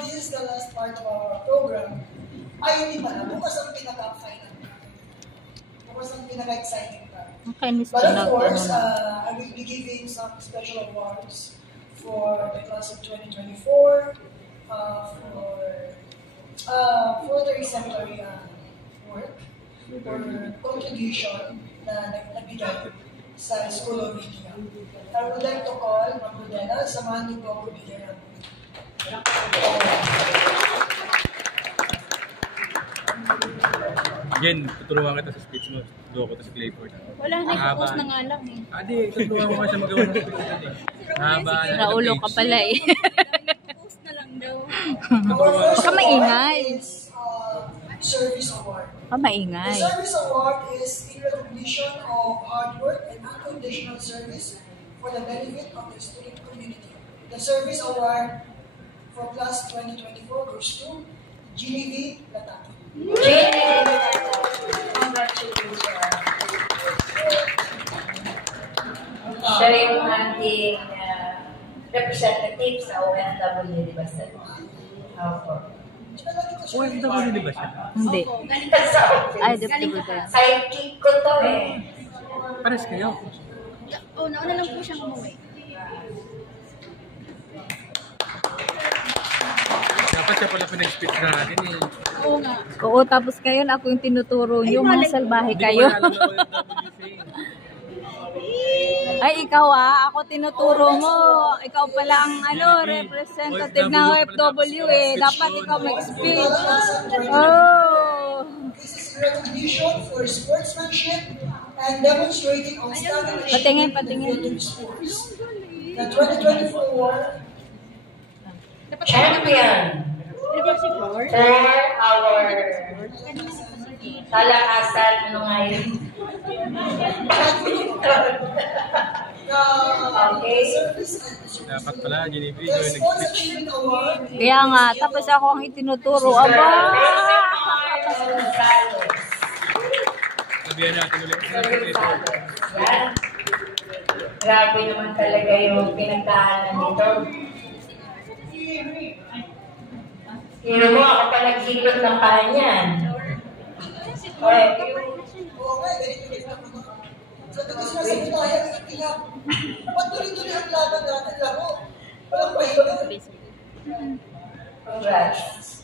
This is the last part of our program. Ay, hindi pala. Bukas ang pinaka-final. Bukas ang pinaka-exciting part. But of course, I will be giving some special awards for the class of 2024, for their exemplary work, or contribution na nagbigay sa School of Media. I would like to call Ma'am Rodela, samahan niyo po ako bigyan ng Jen, tuturuan kita sa speech mo. Doon ko sa Clayford. Wala na, i-post na nga lang eh. Adi, tuturuan ko nga siya magawa ng speech natin. Haba na. Naulo ka pala eh. Post na lang daw. Huwag ka maingay. Service Award. Huwag ka maingay. The Service Award is in recognition of hard work and unconditional service for the benefit of the student community. The Service Award for class 2024 goes to Genevieve Lataki. Congratulations. Siya yung ating representative sa OFW, di ba? Opo. OFW di ba siya? Hindi. Sa office. Ay, adaptable ba? Sidekick ko to eh. Pares kayo. Oh, nauna lang po siyang umuwi. Dapat siya pala pinag-speech natin eh. Oo nga. Oo, tapos ngayon ako yung tinuturo nyo, mga salbahe kayo. Ay, ikaw ako tinuturo mo. Ikaw pala ang representative ng OFW eh. Dapat ikaw mag-speech. Oh. This is recognition for sportsmanship and demonstrating outstanding Patingin. in sports. The 2024 Champion for our talakasan. Ano nga yun? Okay. Dapat pala, Genevieve, The yung Sports nag-speech. Achievement Award. Kaya nga, tapos ako ang itinuturo. Aba! Sabihan natin ulit. Yan. Grabe naman talaga yung pinagdaanan nito. Pero mo, ako pa naghilot ng kanyan. Okay. Oo nga, ganito. Sa taga-sinasabi tayo, iiyak. Ba't tuloy-tuloy ang laban natin, laro? Walang pahinga. Congrats.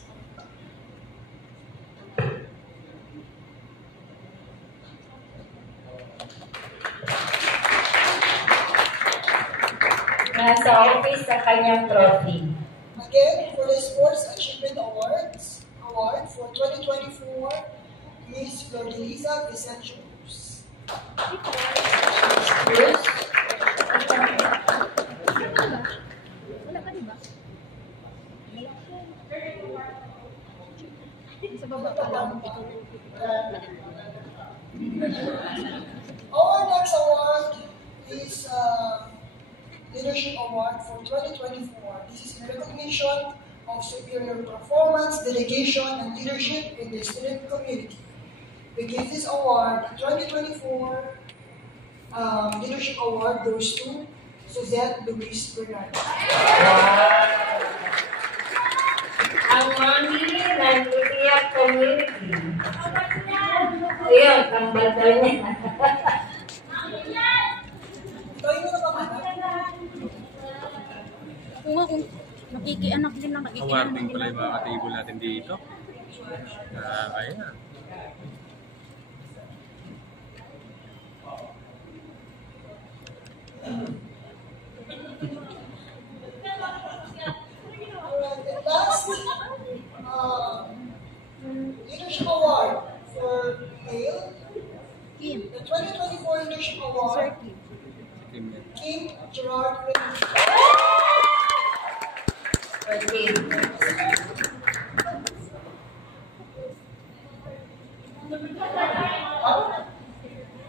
Nasa office sa kanyang trophy. Again, for the Sports Achievement Award for 2024, Miss Flordelisa Vicencio Cruz. Wala ka diba? Sa baba pa lang. Our next award is Leadership Award for 2024. This is in recognition of superior performance, delegation, and leadership in the student community. We give this award, the 2024 Leadership Award goes to Suzette Luis Bernardo. Ang mami ng Lutiak community. Ayun, ang bata niya. Ikaw yung naman. Kung nga, kung nakikianak din lang, nakikianak Awarding din pala lang. yung mga ka-table natin dito. Ayan. Last Leadership Award for Hale. Kim. The 2024 Leadership Award, Kim Gerard Reyes. Okay.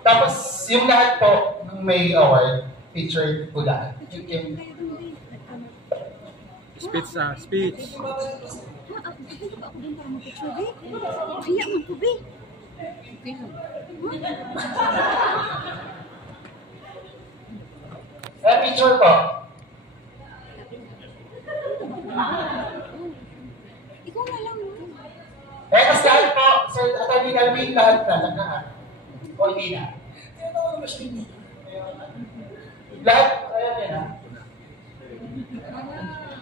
Tapos, yung lahat po ng may award, featured po lahat. Yung Speech. Speech. Dito ba ako din para mag-picture, be? Kaya mo po, be? Okay lang. featured picture po. Ikaw na lang. Kasi lahat po, Sir Atty. Calvin, lahat na. O hindi na. Kaya ako naman siya hindi. Lahat, ayan yan ha.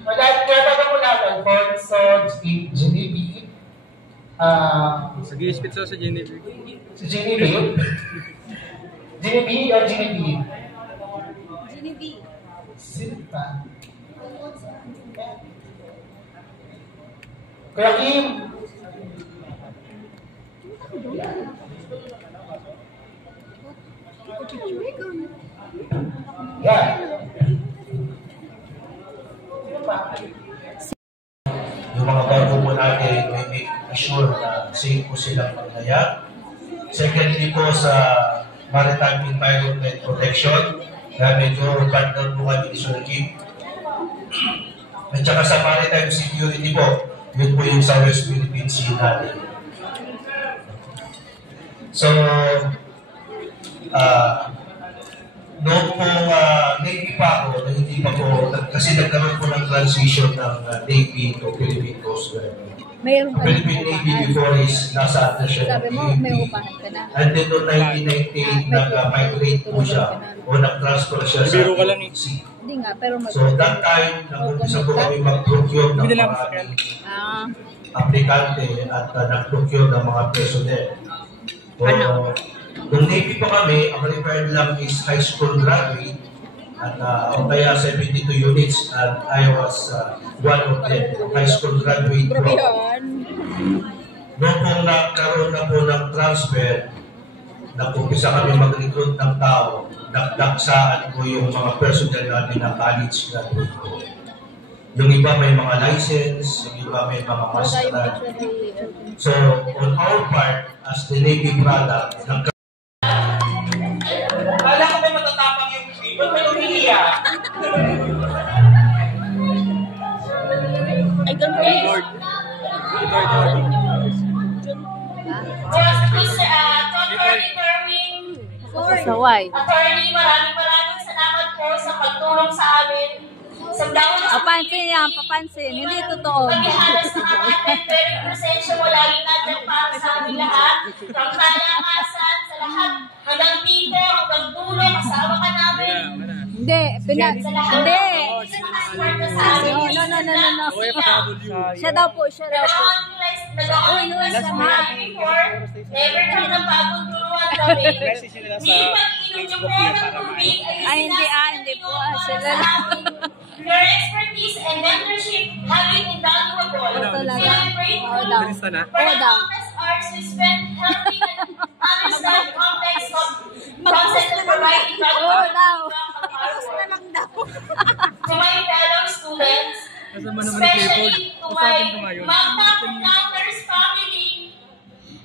Lahat, kaya taga po natin, Fonso, Genevieve, Sige, spit sa Genevieve. si Genevieve. Genevieve o Genevieve? Genevieve. Sino pa? Kuya Kim. Yeah. Yung mga bago po natin, may make sure na safe po silang maglaya. Secondly po sa Maritime Environment Protection, na medyo partner po kami ni Sir Kim. At saka sa Maritime Security po, yun po yung sa West Philippine Sea natin. So, noong pong Navy pa ako, na hindi pa po, kasi nagkaroon po ng transition ng Navy to Philippine Coast Guard. Mayroon ka Philippine Navy before is nasa na siya. Sabi mo, may upahan ka na. And then noong 1998, nag-migrate po siya o nag-transfer siya sa Biro ka lang eh. sea. Hindi nga, pero So that time, nag-umpisa po kami mag-procure ng Hindi lang mga sakyan. aplikante at nag-procure ng mga personnel. So, nung Navy pa kami, ang required lang is high school graduate at o kaya 72 units and I was one of them, high school graduate po. Noong pong nagkaroon na po ng transfer, nag-umpisa kami mag-recruit ng tao, nagdaksaan po yung mga personnel natin na college graduate po. Yung iba may mga license, yung iba may mga master. So, on our part, as the Navy product, Kala ko may matatapang yung ba't may umiiyak? Lord. Saway. Attorney, maraming salamat po sa pagtulong sa amin. Sa bawat Papansin yan, papansin. Hindi totoo. paghahalas ng ating very presensya mo lagi natin para sa aming lahat. From kalakasan sa lahat. Hanggang dito, hanggang dulo, kasama ka namin. Hindi, Sa lahat. hindi. Nag-support ka sa amin. No. Siya daw po, siya daw po. Nag-online sa mga before. Never kami ng bagong turuan kami. Di pag-inom yung pera tubig Ay, hindi po. Sila lang. Your expertise and mentorship have been invaluable. Celebrate Oo daw. for Oo the daw. countless hours we spent helping and understand complex concepts and providing Oo daw. to my fellow students, Kasama naman ni Clifford. especially to my Usapin ko ngayon. Magna Cum Laude's family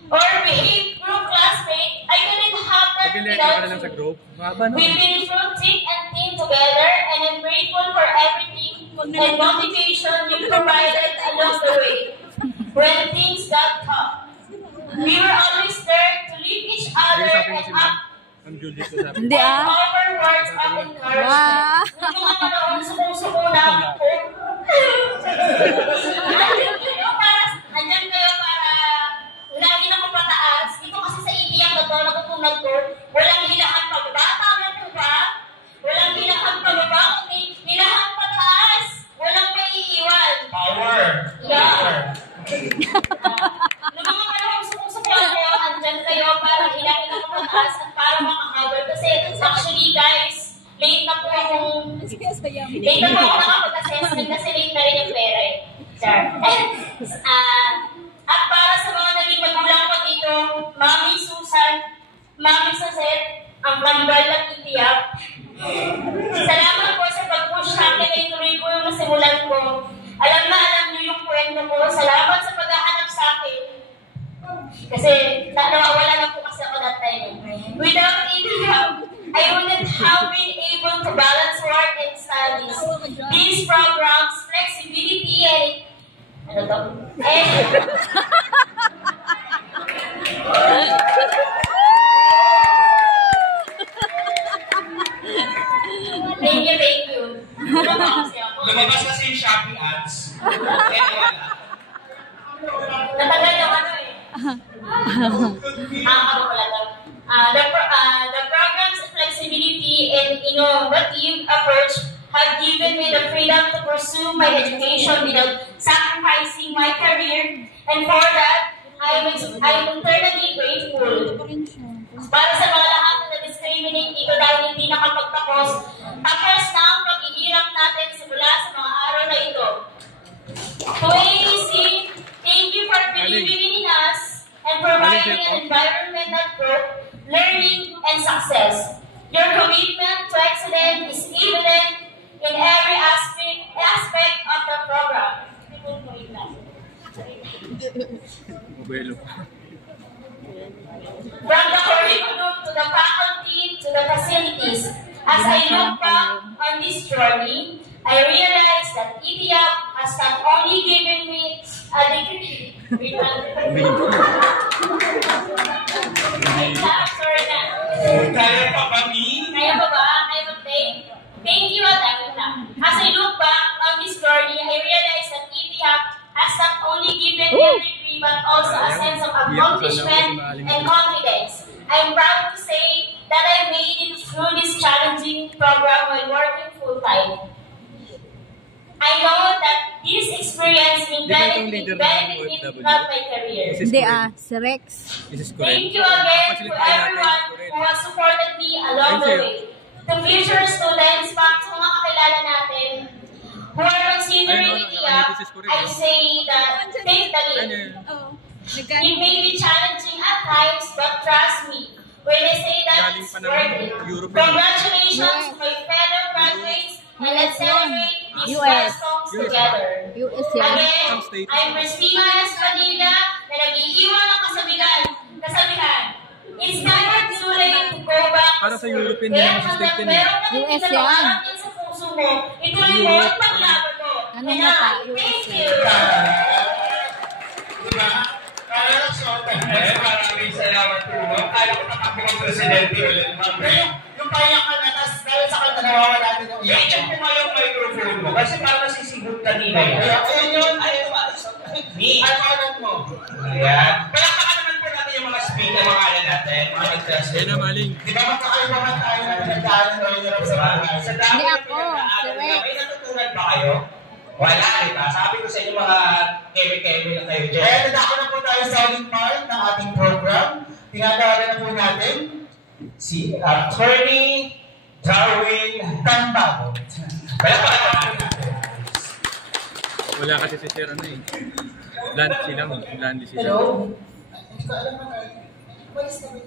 or behave group classmate, I couldn't have that Mag-elect ka na lang without sa you. group. Mahaba no? We've been through thick and thin together, and I'm grateful for everything and motivation you provided along the way. When things got tough, we were always there to lift each other Sige, sabi mo and si up Ma'am Juliet ko sabi. Hindi and offer words of encouragement. Wow. Nung mga panahon sumusuko na ako, andyan kayo para hilangin ako pataas. Dito kasi sa iiyak na to, natutunan ko, walang hilahan pababa. Tama po ba? Walang hilahan pababa, kundi hilahan pataas. Walang may iiwan. Power! Yeah. Nung mga panahon sumusuko ako, andyan kayo para hilangin ako pataas at para makahabol. Kasi actually guys, late na po akong late na po ako nakapag-assessment kasi late na rin yung pera eh. Sir. At para sa mga naging magulang ko dito, Mami Susan, Mami Sazet, ang kambal at itiyak. Salamat po sa pag-push sa akin na ituloy ko yung nasimulan ko. Alam niyo yung kwento ko. Salamat sa paghahanap sa akin. Kasi nawawala na po kasi ako that time. Without itiyak, I wouldn't have been able to balance work and studies. These programs, flexibility, and ano to? Thank you, thank you. Kasi ako. Lumabas kasi yung Shopee ads. Kaya wala. Natagal yung ano eh. Ako pala lang. The program's flexibility and innovative approach have given me the freedom to pursue my education without sacrificing my career, and for that, I am eternally grateful. Para sa mga lahat na discriminate dito dahil hindi nakapagtapos, tapos na ang paghihirap natin simula sa mga araw na ito. To AAC, thank you for believing in us and providing an environment that growth, learning, and success. Your commitment to excellence is evident in every aspect of the program. From the curriculum to the faculty to the facilities, as I look back on this journey, I realize that ETIAP has not only given me a degree. Sorry na. Kaya pa ba, Mi? Kaya pa ba? Kaya pa, thank you at everything. As I look back on this journey, I realize that ETIAP has not only given me a degree but also a sense of accomplishment and confidence. I'm proud to say that I made it through this challenging program while working full-time. I know that this experience will benefit me, not my career. Hindi si Rex. Thank you again to everyone who has supported me along the way. To future students, back sa mga kakilala natin, who are considering ETIAP, I say that take the lead. It may be challenging at times, but trust me, when I say that it's worth it. Congratulations to my fellow graduates, and let's celebrate these milestones together. Again, I'm Christina Espadilla, na nag-iiwan ng kasabihan. It's never too late to go back Para sa European din naman sa state din. US yan. sa puso mo, ituloy mo at paglaban mo. Ano na pa? Thank you. Diba? Kaya lang siya ako. Maraming salamat po. Ayaw ko natakbo ng presidente ulit. Yung payak ka na, tapos dahil sa kanta nawawala din yung iyak. I-check mo nga yung microphone mo. Kasi parang nasisigot kanina yun. Ayun yun. Mi. Ano alam mo? Ayan. Palakpakan naman po natin yung mga speaker, mga ala natin, mga nag-translate. Yan na, Maling. Di ba magkakaibahan tayo na pinagdaanan na rin sa bagay? Sa dami Hindi na ako, pinagdaanan si nila, Rex. may natutunan ba kayo? Wala, diba? Sabi ko sa inyo mga keme-keme na kayo dyan. Kaya nadako na po tayo sa uling part ng ating program. Tinatawagan na po natin Si Attorney Darwin Tambago. Palakpakan natin. Wala kasi si Sir ano eh. Blandi sila. Hello? Hindi ko alam na. Umalis kami.